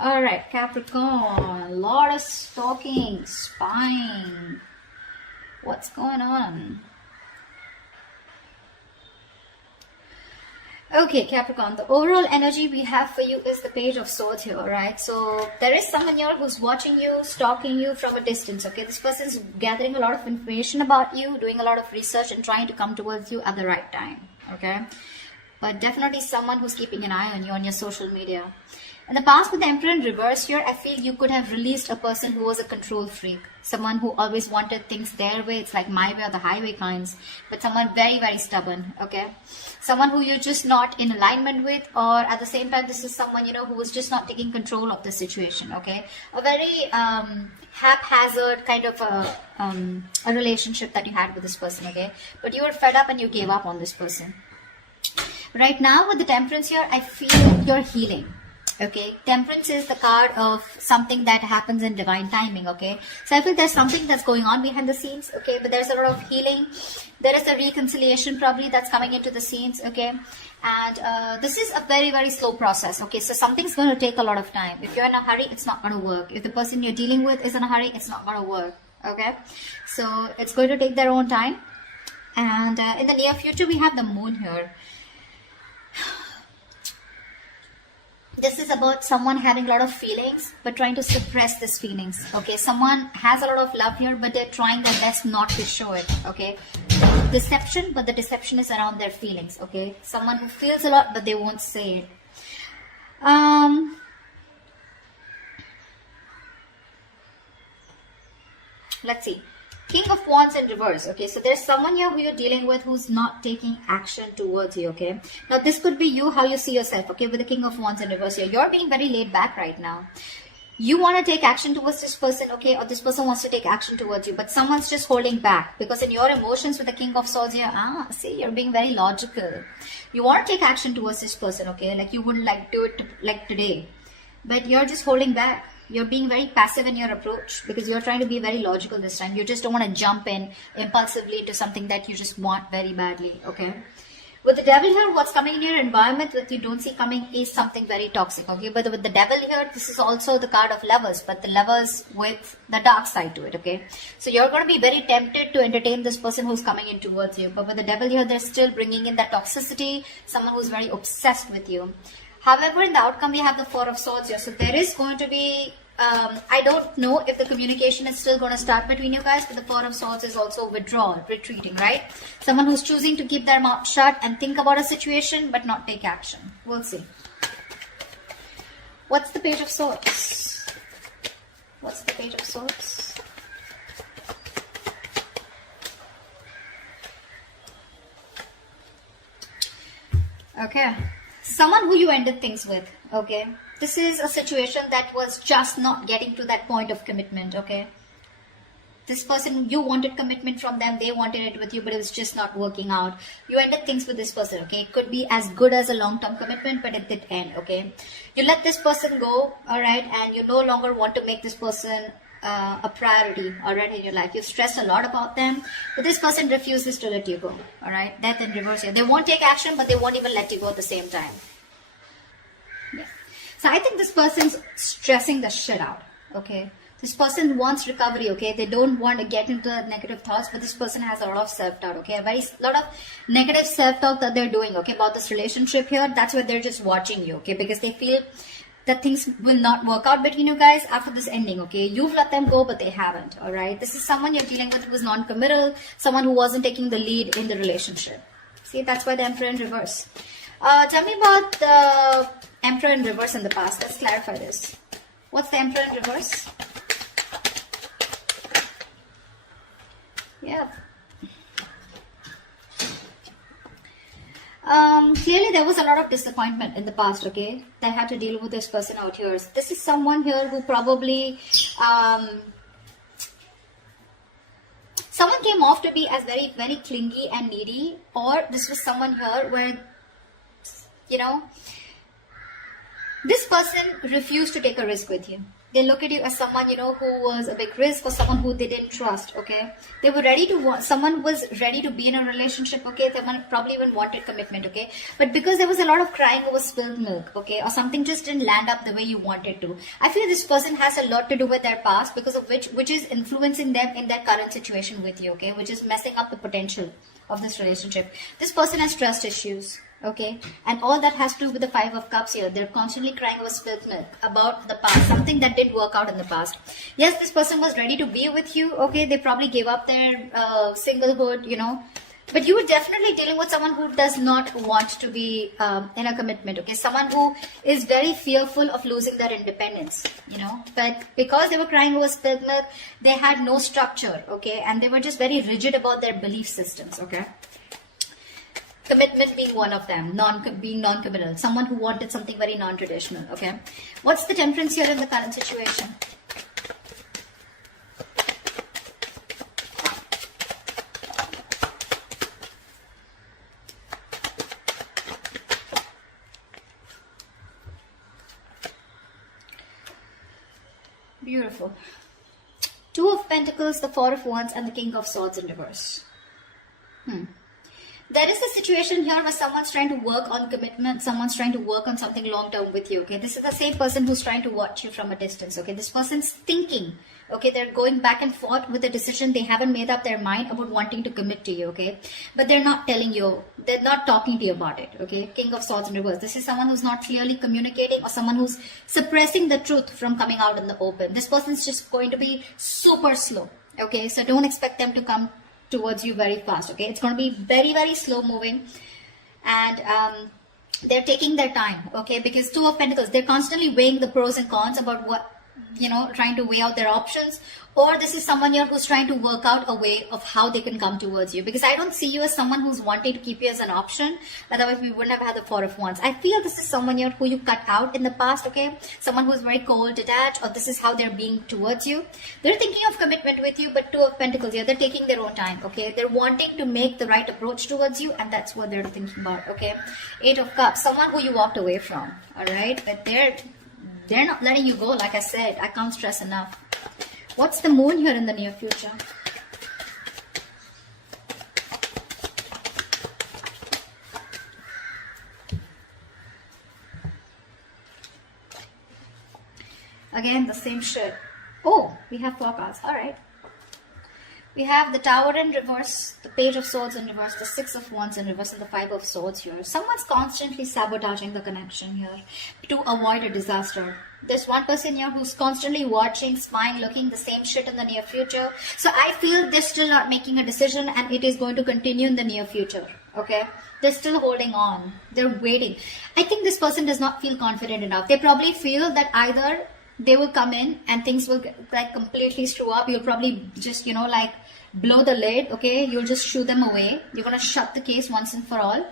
All right, Capricorn, a lot of stalking, spying. What's going on? Okay, Capricorn, the overall energy we have for you is the Page of Swords here, right? So there is someone here who's watching you, stalking you from a distance, okay? This person's gathering a lot of information about you, doing a lot of research and trying to come towards you at the right time, okay? But definitely someone who's keeping an eye on you on your social media. In the past, with the Emperor in reverse here, I feel you could have released a person who was a control freak. Someone who always wanted things their way. It's like my way or the highway kinds. But someone very, very stubborn, okay? Someone who you're just not in alignment with, or at the same time, this is someone, you know, who was just not taking control of the situation, okay? A very haphazard kind of a relationship that you had with this person, okay? But you were fed up and you gave up on this person. Right now, with the Temperance here, I feel you're healing. Okay, Temperance is the card of something that happens in divine timing, okay? So I feel there's something that's going on behind the scenes, okay? But there's a lot of healing. There is a reconciliation probably that's coming into the scenes, okay? And this is a very, very slow process, okay? So something's going to take a lot of time. If you're in a hurry, it's not going to work. If the person you're dealing with is in a hurry, it's not going to work, okay? So it's going to take their own time. And in the near future, we have the Moon here. This is about someone having a lot of feelings but trying to suppress these feelings, okay? Someone has a lot of love here but they're trying their best not to show it, okay? Deception, but the deception is around their feelings, okay? Someone who feels a lot but they won't say it. Let's see. King of Wands in reverse, okay? So there's someone here who you're dealing with who's not taking action towards you, okay? Now this could be you, how you see yourself, okay? With the King of Wands in reverse here. You're being very laid back right now. You want to take action towards this person, okay? Or this person wants to take action towards you, but someone's just holding back. Because in your emotions with the King of Swords here, see, you're being very logical. You want to take action towards this person, okay? Like you wouldn't like do it like today. But you're just holding back. You're being very passive in your approach because you're trying to be very logical this time. You just don't want to jump in impulsively to something that you just want very badly, okay? With the Devil here, what's coming in your environment that you don't see coming is something very toxic, okay? But with the Devil here, this is also the card of Lovers, but the Lovers with the dark side to it, okay? So you're going to be very tempted to entertain this person who's coming in towards you. But with the Devil here, they're still bringing in that toxicity, someone who's very obsessed with you. However, in the outcome, we have the Four of Swords here. So there is going to be, I don't know if the communication is still going to start between you guys, but the Four of Swords is also withdrawal, retreating, right? Someone who's choosing to keep their mouth shut and think about a situation, but not take action. We'll see. What's the Page of Swords? What's the Page of Swords? Okay. Someone who you ended things with, okay? This is a situation that was just not getting to that point of commitment, okay? This person, you wanted commitment from them, they wanted it with you, but it was just not working out. You ended things with this person, okay? It could be as good as a long-term commitment, but it did end, okay? You let this person go, all right? And you no longer want to make this person a priority, all right, in your life. You've stressed a lot about them, but this person refuses to let you go, all right? Death in reverse here. They won't take action, but they won't even let you go at the same time. Yeah. So I think this person's stressing the shit out, okay? This person wants recovery, okay? They don't want to get into negative thoughts, but this person has a lot of self-doubt, okay? A lot of negative self-talk that they're doing, okay, about this relationship here. That's why they're just watching you, okay? Because they feel that things will not work out between you guys after this ending, okay? You've let them go, but they haven't, all right? This is someone you're dealing with who was non-committal, someone who wasn't taking the lead in the relationship. See, that's why the Emperor in reverse. Tell me about the Emperor in reverse in the past. Let's clarify this. What's the Emperor in reverse? Yeah. Clearly there was a lot of disappointment in the past, okay? That had to deal with this person out here. This is someone here who probably, someone came off to be as very, very clingy and needy, or this was someone here where, you know, This person refused to take a risk with you. They look at you as someone, you know, who was a big risk, or someone who they didn't trust, okay? They were ready to someone was ready to be in a relationship, okay? Someone probably even wanted commitment, okay? But because there was a lot of crying over spilled milk, okay? Or something just didn't land up the way you wanted to. I feel this person has a lot to do with their past, because of which is influencing them in their current situation with you, okay? Which is messing up the potential of this relationship. This person has trust issues. Okay, and all that has to do with the Five of Cups here. They're constantly crying over spilled milk about the past, something that didn't work out in the past. Yes, this person was ready to be with you. Okay, they probably gave up their singlehood, you know, but you were definitely dealing with someone who does not want to be in a commitment. Okay, someone who is very fearful of losing their independence, you know, but because they were crying over spilled milk, they had no structure. Okay, and they were just very rigid about their belief systems. Okay. Commitment being one of them, being non-committal, someone who wanted something very non-traditional, okay? What's the Temperance here in the current situation? Beautiful. Two of Pentacles, the Four of Wands, and the King of Swords in reverse. There is a situation here where someone's trying to work on commitment, someone's trying to work on something long-term with you, okay? This is the same person who's trying to watch you from a distance, okay? This person's thinking, okay? They're going back and forth with a decision. They haven't made up their mind about wanting to commit to you, okay? But they're not telling you, they're not talking to you about it, okay? King of Swords in reverse. This is someone who's not clearly communicating, or someone who's suppressing the truth from coming out in the open. This person's just going to be super slow, okay? So don't expect them to come towards you very fast, okay? It's going to be very, very slow moving, and they're taking their time, okay? Because Two of Pentacles, they're constantly weighing the pros and cons about what, you know, trying to weigh out their options. Or this is someone here who's trying to work out a way of how they can come towards you, because I don't see you as someone who's wanting to keep you as an option. Otherwise we wouldn't have had the Four of Wands. I feel this is someone here who you cut out in the past, okay? Someone who's very cold, detached, or this is how they're being towards you. They're thinking of commitment with you, but Two of Pentacles here, they're taking their own time, okay? They're wanting to make the right approach towards you, and that's what they're thinking about, okay? Eight of Cups, someone who you walked away from, all right? But they're not letting you go. Like I said, I can't stress enough. What's the Moon here in the near future? Again, the same shit. Oh, we have 4 cards. All right. We have the Tower in reverse, the Page of Swords in reverse, the Six of Wands in reverse, and the Five of Swords here. Someone's constantly sabotaging the connection here to avoid a disaster. There's one person here who's constantly watching, spying, looking the same shit in the near future. So I feel they're still not making a decision, and it is going to continue in the near future. Okay? They're still holding on. They're waiting. I think this person does not feel confident enough. They probably feel that either they will come in and things will like completely screw up. You'll probably just, you know, like blow the lid, okay? You'll just shoo them away. You're going to shut the case once and for all.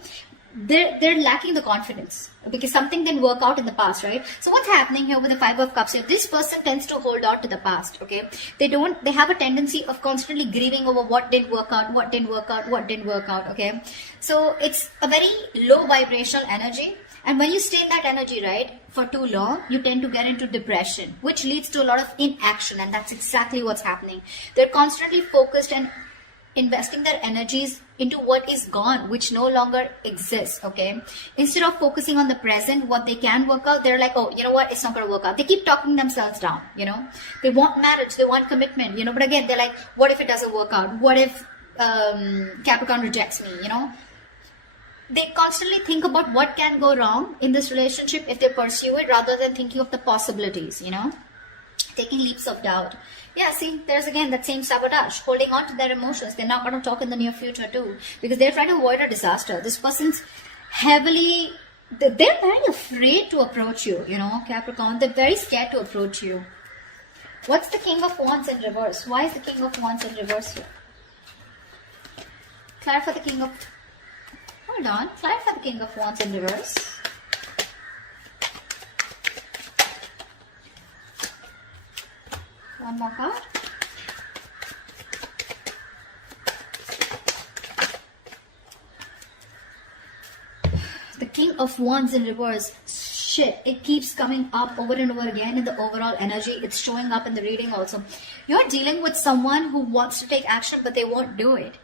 They're lacking the confidence because something didn't work out in the past, right? So what's happening here with the Five of Cups here? This person tends to hold on to the past, okay? They have a tendency of constantly grieving over what didn't work out, what didn't work out, what didn't work out, okay? So it's a very low vibrational energy. And when you stay in that energy, right, for too long, you tend to get into depression, which leads to a lot of inaction. And that's exactly what's happening. They're constantly focused and investing their energies into what is gone, which no longer exists, okay? Instead of focusing on the present, what they can work out, they're like, oh, you know what, it's not going to work out. They keep talking themselves down, you know? They want marriage, they want commitment, you know? But again, they're like, what if it doesn't work out? What if Capricorn rejects me, you know? They constantly think about what can go wrong in this relationship if they pursue it, rather than thinking of the possibilities, you know? Taking leaps of doubt. Yeah, see, there's again that same sabotage, holding on to their emotions. They're not going to talk in the near future too, because they're trying to avoid a disaster. This person's heavily, they're very afraid to approach you, you know, Capricorn. They're very scared to approach you. What's the King of Wands in reverse? Why is the King of Wands in reverse here? Clarify the King of... Hold on. Clarify the King of Wands in reverse. One more card. The King of Wands in reverse. shit, it keeps coming up over and over again in the overall energy. It's showing up in the reading also. You're dealing with someone who wants to take action, but they won't do it.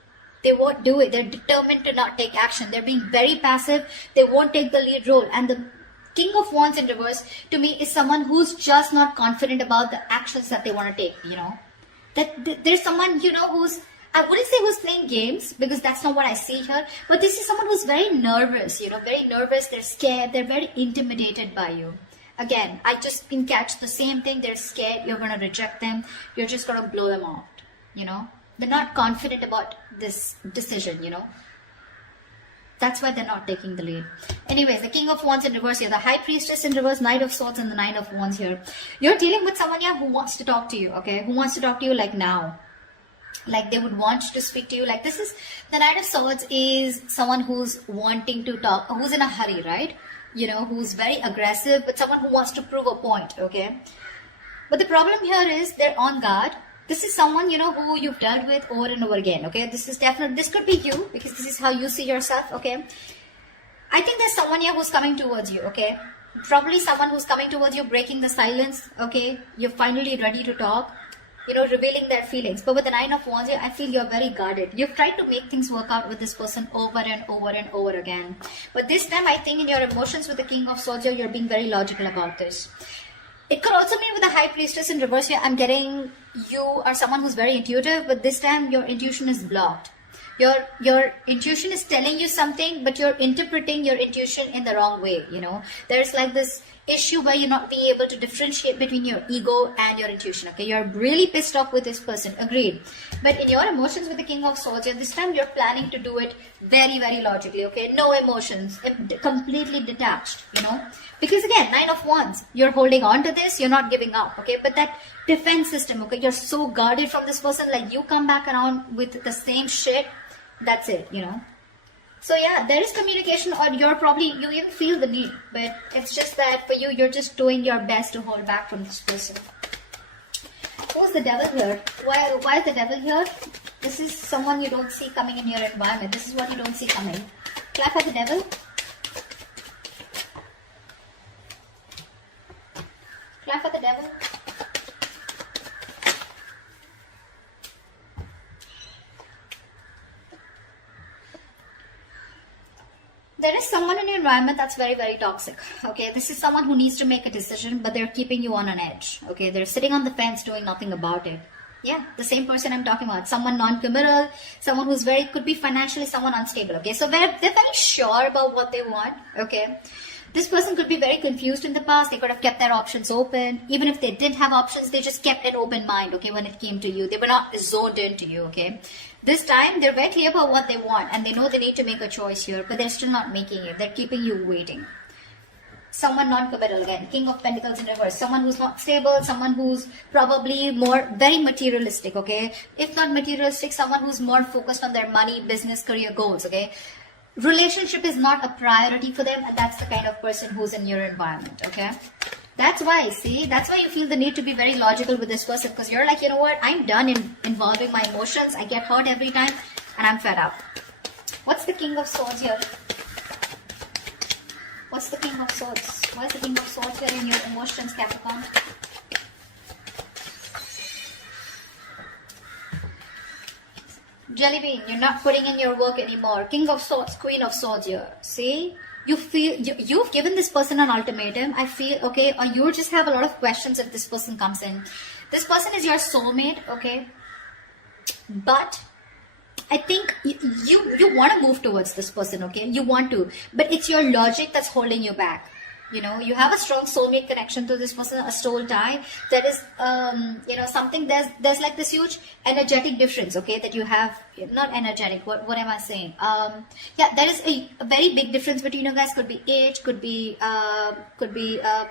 They won't do it. They're determined to not take action. They're being very passive. They won't take the lead role. And the King of Wands in reverse to me is someone who's just not confident about the actions that they want to take, you know. That there's someone, you know, who's, I wouldn't say who's playing games, because that's not what I see here, but this is someone who's very nervous, you know, very nervous. They're scared. They're very intimidated by you. Again, I just can catch the same thing. They're scared. You're going to reject them. You're just going to blow them out, you know. They're not confident about this decision, you know. That's why they're not taking the lead. Anyways, the King of Wands in reverse here, the High Priestess in reverse, Knight of Swords, and the Nine of Wands here. You're dealing with someone here who wants to talk to you, okay? Who wants to talk to you like now. Like they would want to speak to you. Like this is, the Knight of Swords is someone who's wanting to talk, who's in a hurry, right? You know, who's very aggressive, but someone who wants to prove a point, okay? But the problem here is they're on guard. This is someone, you know, who you've dealt with over and over again, okay? This is definitely, this could be you, because this is how you see yourself, okay? I think there's someone here who's coming towards you, okay? Probably someone who's coming towards you, breaking the silence, okay? You're finally ready to talk, you know, revealing their feelings. But with the Nine of Wands here, I feel you're very guarded. You've tried to make things work out with this person over and over and over again. But this time, I think in your emotions with the King of Swords here, you're being very logical about this. It could also mean with the High Priestess in reverse here, I'm getting you are someone who's very intuitive, but this time your intuition is blocked. Your intuition is telling you something, but you're interpreting your intuition in the wrong way, you know. There's like this issue where you're not being able to differentiate between your ego and your intuition, okay? You're really pissed off with this person, agreed. But in your emotions with the King of Swords, this time you're planning to do it very, very logically, okay? No emotions, completely detached, you know? Because again, Nine of Wands, you're holding on to this, you're not giving up, okay? But that defense system, okay? You're so guarded from this person, like you come back around with the same shit, that's it, you know? So yeah, there is communication, or you even feel the need, but it's just that for you, you're just doing your best to hold back from this person. Who's the Devil here? Why is the Devil here? This is someone you don't see coming in your environment. This is what you don't see coming. Clap for the Devil. Clap for the Devil. There is someone in your environment that's very, very toxic, okay? This is someone who needs to make a decision, but they're keeping you on an edge, okay? They're sitting on the fence doing nothing about it. Yeah, the same person I'm talking about. Someone non-committal, someone who's could be financially someone unstable, okay? So they're very sure about what they want, okay? This person could be very confused in the past. They could have kept their options open. Even if they didn't have options, they just kept an open mind, okay, when it came to you. They were not zoned into you, okay? This time, they're very clear about what they want, and they know they need to make a choice here, but they're still not making it. They're keeping you waiting. Someone non-committal again. King of Pentacles in reverse. Someone who's not stable. Someone who's probably very materialistic, okay? If not materialistic, someone who's more focused on their money, business, career goals, okay? Relationship is not a priority for them, and that's the kind of person who's in your environment, okay? That's why, see, that's why you feel the need to be very logical with this person, because you're like, you know what, I'm done involving my emotions. I get hurt every time, and I'm fed up. What's the King of Swords here? What's the King of Swords? Why is the King of Swords here in your emotions, Capricorn? Jelly bean, you're not putting in your work anymore. King of Swords, Queen of Swords here. See? You feel, you've given this person an ultimatum, I feel, okay? Or you just have a lot of questions if this person comes in. This person is your soulmate, okay? But I think you want to move towards this person, okay? You want to. But it's your logic that's holding you back. You know, you have a strong soulmate connection to this person, a soul tie. That is, you know, something, there's like this huge energetic difference, okay, that you have. Not energetic, what am I saying? Yeah, there is a very big difference between you guys. Could be age, could be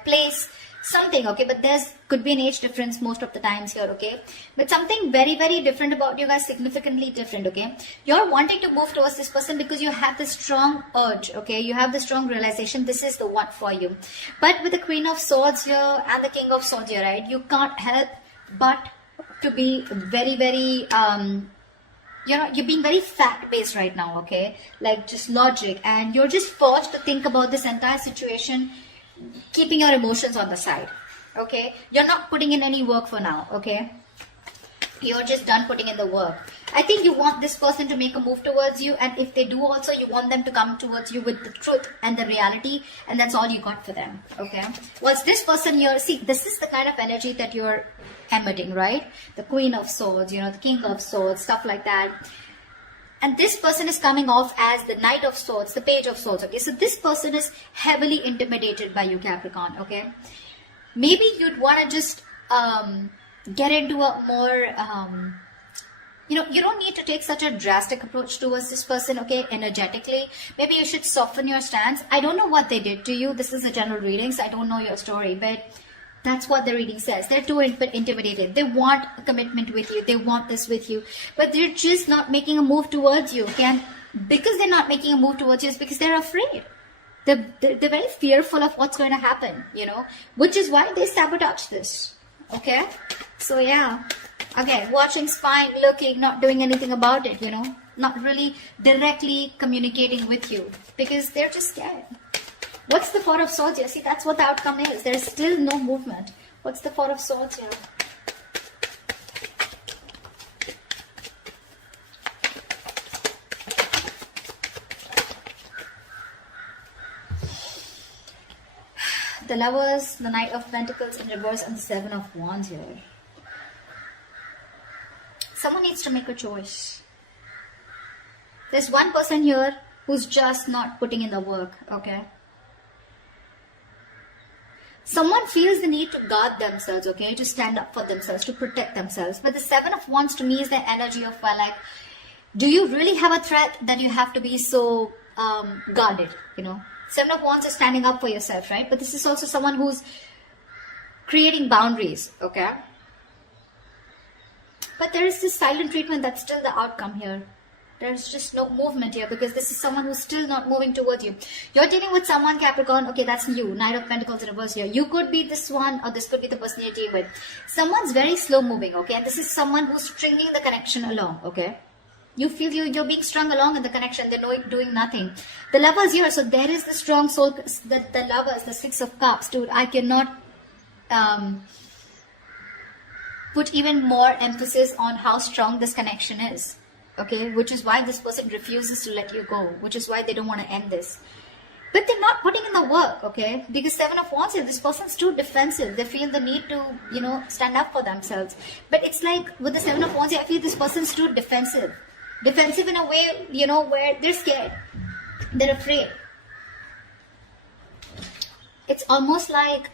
place, something, okay, but could be an age difference most of the times here, okay, but something very, very different about you guys, significantly different, okay. You're wanting to move towards this person because you have this strong urge, okay, you have the strong realization this is the one for you. But with the Queen of Swords here and the King of Swords here, right, you can't help but to be very, very you know, you're being very fact-based right now, okay, like just logic, and you're just forced to think about this entire situation keeping your emotions on the side. Okay, you're not putting in any work for now. Okay, you're just done putting in the work. I think you want this person to make a move towards you, and if they do also, you want them to come towards you with the truth and the reality, and that's all you got for them. Okay, was this person here? See, this is the kind of energy that you're emitting, right? The Queen of Swords, you know, the King of Swords, stuff like that. And this person is coming off as the Knight of Swords, the Page of Swords. Okay, so this person is heavily intimidated by you, Capricorn. Okay, maybe you'd want to just get into a more you know, you don't need to take such a drastic approach towards this person. Okay, energetically, maybe you should soften your stance. I don't know what they did to you. This is a general reading, so I don't know your story, but that's what the reading says. They're too intimidated. They want a commitment with you. They want this with you. But they're just not making a move towards you. Okay? And because they're not making a move towards you, it's because they're afraid. They're very fearful of what's going to happen, you know. Which is why they sabotage this. Okay? So yeah. Okay, watching's fine, looking, not doing anything about it, you know. Not really directly communicating with you. Because they're just scared. What's the Four of Swords here? See, that's what the outcome is. There's still no movement. What's the Four of Swords here? The Lovers, the Knight of Pentacles in reverse, and the Seven of Wands here. Someone needs to make a choice. There's one person here who's just not putting in the work, okay? Someone feels the need to guard themselves, okay, to stand up for themselves, to protect themselves. But the Seven of Wands to me is the energy of, well, like, do you really have a threat that you have to be so guarded, you know? Seven of Wands is standing up for yourself, right? But this is also someone who's creating boundaries, okay? But there is this silent treatment that's still the outcome here. There's just no movement here because this is someone who's still not moving towards you. You're dealing with someone, Capricorn, okay, that's you. Knight of Pentacles in reverse here. You could be this one or this could be the person you're dealing with. Someone's very slow moving, okay? And this is someone who's stringing the connection along, okay? You feel you're being strung along in the connection. They're doing nothing. The Lovers here, so there is the strong soul, the Lovers, the Six of Cups. Dude, I cannot put even more emphasis on how strong this connection is. Okay, which is why this person refuses to let you go, which is why they don't want to end this. But they're not putting in the work, okay? Because Seven of Wands here, this person's too defensive. They feel the need to, you know, stand up for themselves. But it's like with the Seven of Wands here, I feel this person's too defensive. Defensive in a way, you know, where they're scared. They're afraid. It's almost like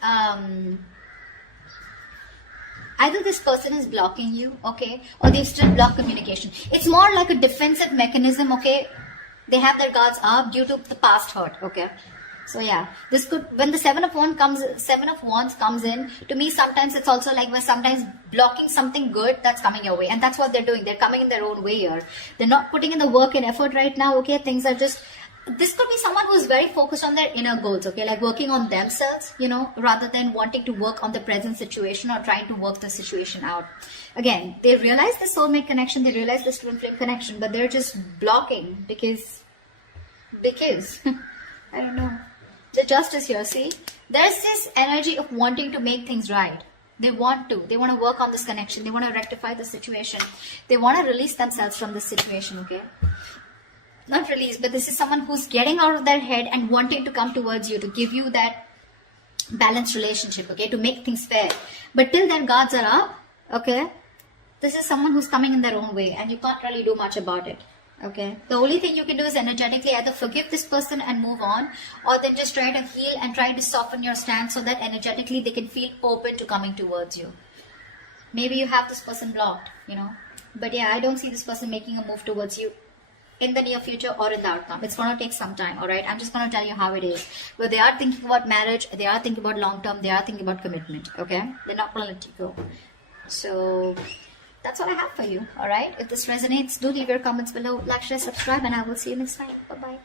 either this person is blocking you, okay, or they've still blocked communication. It's more like a defensive mechanism, okay. They have their guards up due to the past hurt, okay. So yeah, this could, when the Seven of Wands comes in, to me sometimes it's also like we're sometimes blocking something good that's coming your way, and that's what they're doing. They're coming in their own way here. They're not putting in the work and effort right now, okay. Things are just, this could be someone who's very focused on their inner goals, okay, like working on themselves, you know, rather than wanting to work on the present situation or trying to work the situation out. Again, they realize the soulmate connection, they realize this twin flame connection, but they're just blocking because I don't know. The Justice here, see, there's this energy of wanting to make things right. They want to work on this connection, they want to rectify the situation, they want to release themselves from this situation, okay. Not release, but this is someone who's getting out of their head and wanting to come towards you to give you that balanced relationship, okay, to make things fair. But till their guards are up, okay, this is someone who's coming in their own way and you can't really do much about it, okay. The only thing you can do is energetically either forgive this person and move on, or then just try to heal and try to soften your stance so that energetically they can feel open to coming towards you. Maybe you have this person blocked, you know, but yeah, I don't see this person making a move towards you in the near future or in the outcome. It's going to take some time, alright? I'm just going to tell you how it is. But they are thinking about marriage, they are thinking about long term, they are thinking about commitment, okay? They're not going to let you go. So that's what I have for you, alright? If this resonates, do leave your comments below, like, share, subscribe, and I will see you next time. Bye-bye.